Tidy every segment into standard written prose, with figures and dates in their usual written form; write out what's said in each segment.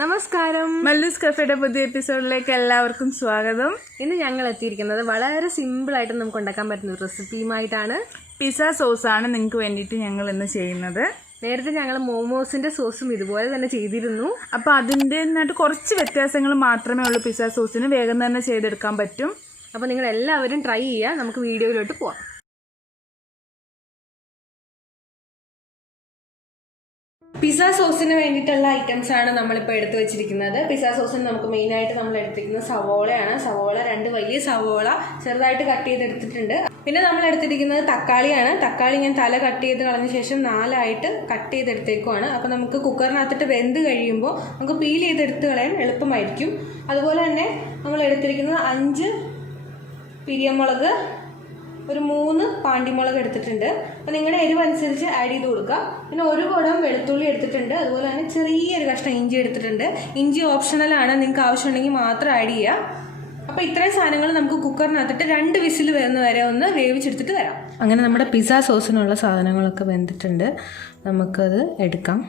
നമസ്കാരം. മല്ലൂസ് കഫേയുടെ പുതിയ എപ്പിസോഡിലേക്ക് എല്ലാവർക്കും സ്വാഗതം. ഇന്ന് ഞങ്ങൾ എത്തിയിരിക്കുന്നത് വളരെ സിമ്പിളായിട്ട് നമുക്ക് ഉണ്ടാക്കാൻ പറ്റുന്ന ഒരു റെസിപ്പിയുമായിട്ടാണ്. പിസ്സ സോസാണ് നിങ്ങൾക്ക് വേണ്ടിയിട്ട് ഞങ്ങൾ ഇന്ന് ചെയ്യുന്നത്. നേരത്തെ ഞങ്ങൾ മോമോസിന്റെ സോസും ഇതുപോലെ തന്നെ ചെയ്തിരുന്നു. അപ്പോൾ അതിൻ്റെ കുറച്ച് വ്യത്യാസങ്ങൾ മാത്രമേ ഉള്ളൂ. പിസ്സ സോസിന് വേഗം തന്നെ ചെയ്തെടുക്കാൻ പറ്റും. അപ്പോൾ നിങ്ങൾ എല്ലാവരും ട്രൈ ചെയ്യുക. നമുക്ക് വീഡിയോയിലോട്ട് പോവാം. പിസ്സ സോസിന് വേണ്ടിയിട്ടുള്ള ഐറ്റംസ് ആണ് നമ്മളിപ്പോൾ എടുത്തു വെച്ചിരിക്കുന്നത്. പിസ്സ സോസിന് നമുക്ക് മെയിനായിട്ട് നമ്മൾ എടുത്തിരിക്കുന്നത് സവോളയാണ്. സവോള 2 വലിയ സവോള ചെറുതായിട്ട് കട്ട് ചെയ്തെടുത്തിട്ടുണ്ട്. പിന്നെ നമ്മൾ എടുത്തിരിക്കുന്നത് തക്കാളിയാണ്. തക്കാളി ഞാൻ തല കട്ട് ചെയ്ത് കളഞ്ഞ ശേഷം 4ആയിട്ട് കട്ട് ചെയ്തെടുത്തേക്കുവാണ്. അപ്പോൾ നമുക്ക് കുക്കറിനകത്തിട്ട് വെന്ത് കഴിയുമ്പോൾ നമുക്ക് പീൽ ചെയ്തെടുത്ത് കളയാൻ എളുപ്പമായിരിക്കും. അതുപോലെ തന്നെ നമ്മൾ എടുത്തിരിക്കുന്നത് 5 പിരിയമുളക്, ഒരു 3 പാണ്ടിമുളക് എടുത്തിട്ടുണ്ട്. അപ്പോൾ നിങ്ങളുടെ എരിവ് അനുസരിച്ച് ആഡ് ചെയ്ത് കൊടുക്കുക. പിന്നെ 1 കുടം വെളുത്തുള്ളി എടുത്തിട്ടുണ്ട്. അതുപോലെ തന്നെ ചെറിയൊരു കഷ്ണം ഇഞ്ചി എടുത്തിട്ടുണ്ട്. ഇഞ്ചി ഓപ്ഷണലാണ്, നിങ്ങൾക്ക് ആവശ്യമുണ്ടെങ്കിൽ മാത്രം ആഡ് ചെയ്യുക. അപ്പോൾ ഇത്രയും സാധനങ്ങൾ നമുക്ക് കുക്കറിനകത്തിട്ട് 2 വിസിൽ വരുന്ന വരെ ഒന്ന് വേവിച്ചെടുത്തിട്ട് വരാം. അങ്ങനെ നമ്മുടെ പിസ്സ സോസിനുള്ള സാധനങ്ങളൊക്കെ വെന്തിട്ടുണ്ട്. നമുക്കത് എടുക്കാം.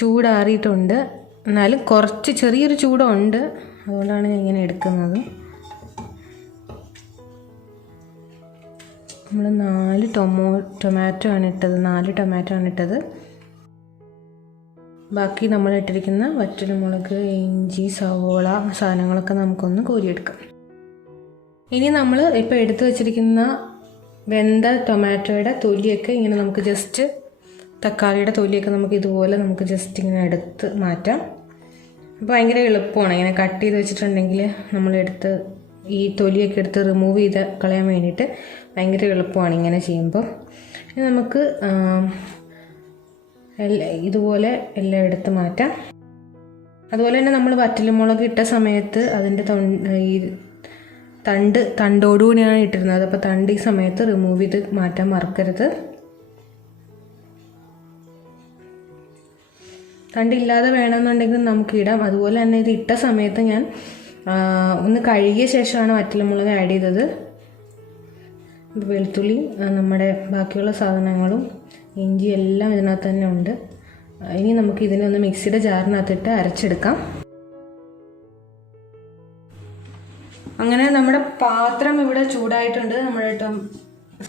ചൂടാറിയിട്ടുണ്ട്, എന്നാലും കുറച്ച് ചെറിയൊരു ചൂടുണ്ട്, അതുകൊണ്ടാണ് ഞാൻ ഇങ്ങനെ എടുക്കുന്നത്. നമ്മൾ 4 ടൊമാറ്റോ ആണ് ഇട്ടത്. 4 ടൊമാറ്റോ ആണ് ഇട്ടത്. ബാക്കി നമ്മൾ ഇട്ടിരിക്കുന്ന വറ്റൽമുളക്, ഇഞ്ചി, സവോള സാധനങ്ങളൊക്കെ നമുക്കൊന്ന് കോരിയെടുക്കാം. ഇനി നമ്മൾ ഇപ്പോൾ എടുത്തു വച്ചിരിക്കുന്ന വെന്ത ടൊമാറ്റോയുടെ തൊലിയൊക്കെ ഇങ്ങനെ നമുക്ക് ജസ്റ്റ്, തക്കാളിയുടെ തൊലിയൊക്കെ നമുക്ക് ഇതുപോലെ നമുക്ക് ജസ്റ്റ് ഇങ്ങനെ എടുത്ത് മാറ്റാം. അപ്പോൾ ഭയങ്കര എളുപ്പമാണ്. ഇങ്ങനെ കട്ട് ചെയ്ത് വെച്ചിട്ടുണ്ടെങ്കിൽ നമ്മളെടുത്ത് ഈ തൊലിയൊക്കെ എടുത്ത് റിമൂവ് ചെയ്ത് കളയാൻ വേണ്ടിയിട്ട് ഭയങ്കര എളുപ്പമാണ് ഇങ്ങനെ ചെയ്യുമ്പോൾ. ഇനി നമുക്ക് ഇതുപോലെ എല്ലാം എടുത്ത് മാറ്റാം. അതുപോലെ തന്നെ നമ്മൾ വറ്റൽമുളക് ഇട്ട സമയത്ത് അതിൻ്റെ ഈ തണ്ടോടുകൂടിയാണ് ഇട്ടിരുന്നത്. അപ്പോൾ തണ്ട് ഈ സമയത്ത് റിമൂവ് ചെയ്ത് മാറ്റാൻ മറക്കരുത്. തണ്ടില്ലാതെ വേണമെന്നുണ്ടെങ്കിൽ നമുക്ക് ഇടാം. അതുപോലെ തന്നെ ഇത് ഇട്ട സമയത്ത് ഞാൻ ഒന്ന് കഴുകിയ ശേഷമാണ് വറ്റൽമുളക് ആഡ് ചെയ്തത്. വെളുത്തുള്ളി, നമ്മുടെ ബാക്കിയുള്ള സാധനങ്ങളും ഇഞ്ചി എല്ലാം ഇതിനകത്ത് തന്നെ ഉണ്ട്. ഇനി നമുക്ക് ഇതിനെ ഒന്ന് മിക്സിയുടെ ജാറിനകത്തിട്ട് അരച്ചെടുക്കാം. അങ്ങനെ നമ്മുടെ പാത്രം ഇവിടെ ചൂടായിട്ടുണ്ട്.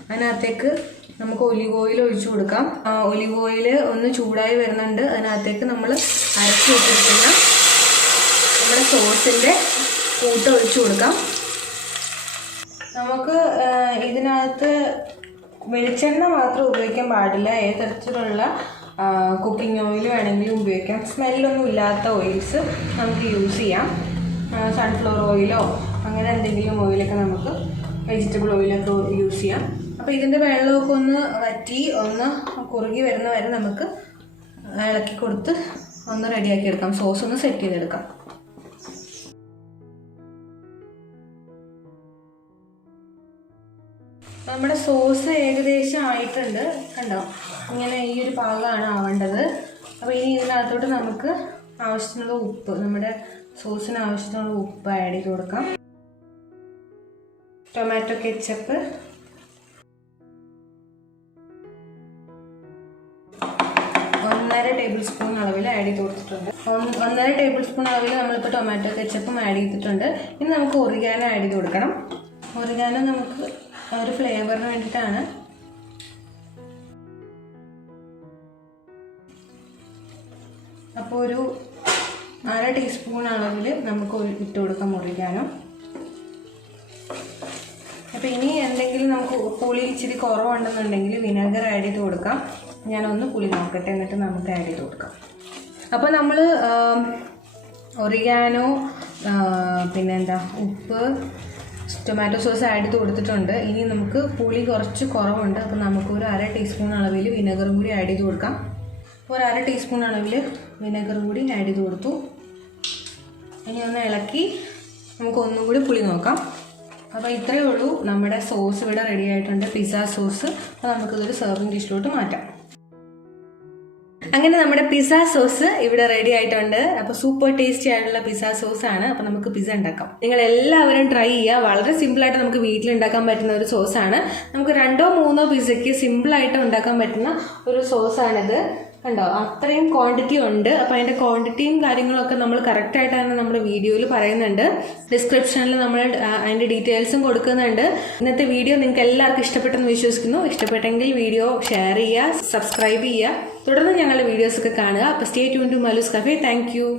അതിനകത്തേക്ക് നമുക്ക് ഒലിവ് ഓയിൽ ഒഴിച്ചു കൊടുക്കാം. ഒലിവ് ഓയിൽ ഒന്ന് ചൂടായി വരുന്നുണ്ട്. അതിനകത്തേക്ക് നമ്മൾ അരച്ച് വെച്ചിരിക്കുന്ന നമ്മുടെ സോസിൻ്റെ കൂട്ട് ഒഴിച്ചു കൊടുക്കാം. നമുക്ക് ഇതിനകത്ത് വെളിച്ചെണ്ണ മാത്രം ഉപയോഗിക്കാൻ പാടില്ല. ഏത് തരത്തിലുള്ള കുക്കിംഗ് ഓയിൽ വേണമെങ്കിലും ഉപയോഗിക്കാം. സ്മെല്ലൊന്നും ഇല്ലാത്ത ഓയിൽസ് നമുക്ക് യൂസ് ചെയ്യാം. സൺഫ്ലവർ ഓയിലോ അങ്ങനെ എന്തെങ്കിലും ഓയിലൊക്കെ നമുക്ക്, വെജിറ്റബിൾ ഓയിലൊക്കെ യൂസ് ചെയ്യാം. അപ്പോൾ ഇതിൻ്റെ വെള്ളമൊക്കെ ഒന്ന് വറ്റി ഒന്ന് കുറുകി വരുന്ന വരെ നമുക്ക് ഇളക്കി കൊടുത്ത് ഒന്ന് റെഡിയാക്കി എടുക്കാം. സോസ് ഒന്ന് സെറ്റ് ചെയ്തെടുക്കാം. നമ്മുടെ സോസ് ഏകദേശം ആയിട്ടുണ്ട്. കണ്ടോ, ഇങ്ങനെ ഈ ഒരു പാകമാണ് ആവേണ്ടത്. അപ്പോൾ ഇനി ഇതിനകത്തോട്ട് നമുക്ക് ആവശ്യത്തിനുള്ള ഉപ്പ്, നമ്മുടെ സോസിന് ആവശ്യത്തിനുള്ള ഉപ്പ് ആഡ് ചെയ്ത് കൊടുക്കാം. ടൊമാറ്റോ കെച്ചപ്പ്, 1.5 ടേബിൾ സ്പൂൺ അളവിൽ ആഡ് ചെയ്ത് കൊടുത്തിട്ടുണ്ട്. 1.5 ടേബിൾ സ്പൂൺ അളവിൽ നമ്മളിപ്പോൾ ടൊമാറ്റോ കെച്ചപ്പും ആഡ് ചെയ്തിട്ടുണ്ട്. ഇനി നമുക്ക് ഒറിഗാനോ ആഡ് ചെയ്ത് കൊടുക്കണം. ഒറിഗാനോ നമുക്ക് ഒരു ഫ്ലേവറിന് വേണ്ടിയിട്ടാണ്. അപ്പോൾ ഒരു 1/2 ടീസ്പൂൺ അളവിൽ നമുക്ക് ഇട്ട് കൊടുക്കാം ഒറിഗാനോ. അപ്പോൾ ഇനി എന്തെങ്കിലും നമുക്ക് പുളി ഇച്ചിരി കുറവുണ്ടെന്നുണ്ടെങ്കിൽ വിനെഗർ ആഡ് ചെയ്ത് കൊടുക്കാം. ഞാനൊന്ന് പുളി നോക്കട്ടെ, എന്നിട്ട് നമുക്ക് ആഡ് ചെയ്ത് കൊടുക്കാം. അപ്പോൾ നമ്മൾ ഒറിഗാനോ, പിന്നെന്താ, ഉപ്പ്, ടൊമാറ്റോ സോസ് ആഡ് ചെയ്ത് കൊടുത്തിട്ടുണ്ട്. ഇനി നമുക്ക് പുളി കുറച്ച് കുറവുണ്ട്. അപ്പോൾ നമുക്കൊരു 1/2 ടീസ്പൂൺ അളവിൽ വിനെഗറും കൂടി ആഡ് ചെയ്ത് കൊടുക്കാം. ഒരു 1/2 ടീസ്പൂൺ അളവിൽ വിനെഗറും കൂടി ആഡ് ചെയ്ത് കൊടുത്തു. ഇനി ഒന്ന് ഇളക്കി നമുക്ക് ഒന്നും കൂടി പുളി നോക്കാം. അപ്പോൾ ഇത്രയേ ഉള്ളൂ, നമ്മുടെ സോസ് ഇവിടെ റെഡി ആയിട്ടുണ്ട്, പിസ്സ സോസ്. അപ്പോൾ നമുക്കിതൊരു സെർവിങ് ഡിഷിലോട്ട് മാറ്റാം. അങ്ങനെ നമ്മുടെ പിസ്സ സോസ് ഇവിടെ റെഡി ആയിട്ടുണ്ട്. അപ്പോൾ സൂപ്പർ ടേസ്റ്റി ആയിട്ടുള്ള പിസ്സ സോസാണ്. അപ്പോൾ നമുക്ക് പിസ്സ ഉണ്ടാക്കാം. നിങ്ങൾ എല്ലാവരും ട്രൈ ചെയ്യുക. വളരെ സിമ്പിളായിട്ട് നമുക്ക് വീട്ടിലുണ്ടാക്കാൻ പറ്റുന്ന ഒരു സോസാണ്. നമുക്ക് 2-3 പിസ്സയ്ക്ക് സിമ്പിളായിട്ട് ഉണ്ടാക്കാൻ പറ്റുന്ന ഒരു സോസാണിത്. കണ്ടോ അത്രയും ക്വാണ്ടിറ്റി ഉണ്ട്. അപ്പോൾ അതിൻ്റെ ക്വാണ്ടിറ്റിയും കാര്യങ്ങളൊക്കെ നമ്മൾ കറക്റ്റായിട്ടാണ് നമ്മുടെ വീഡിയോയിൽ പറയുന്നുണ്ട്. ഡിസ്ക്രിപ്ഷനിൽ നമ്മൾ അതിൻ്റെ ഡീറ്റെയിൽസും കൊടുക്കുന്നുണ്ട്. ഇന്നത്തെ വീഡിയോ നിങ്ങൾക്ക് എല്ലാവർക്കും ഇഷ്ടപ്പെട്ടെന്ന് വിശ്വസിക്കുന്നു. ഇഷ്ടപ്പെട്ടെങ്കിൽ വീഡിയോ ഷെയർ ചെയ്യുക, സബ്സ്ക്രൈബ് ചെയ്യുക, തുടർന്ന് ഞങ്ങളുടെ വീഡിയോസൊക്കെ കാണുക. അപ്പോൾ stay tune to Mallus cafe. Thank U.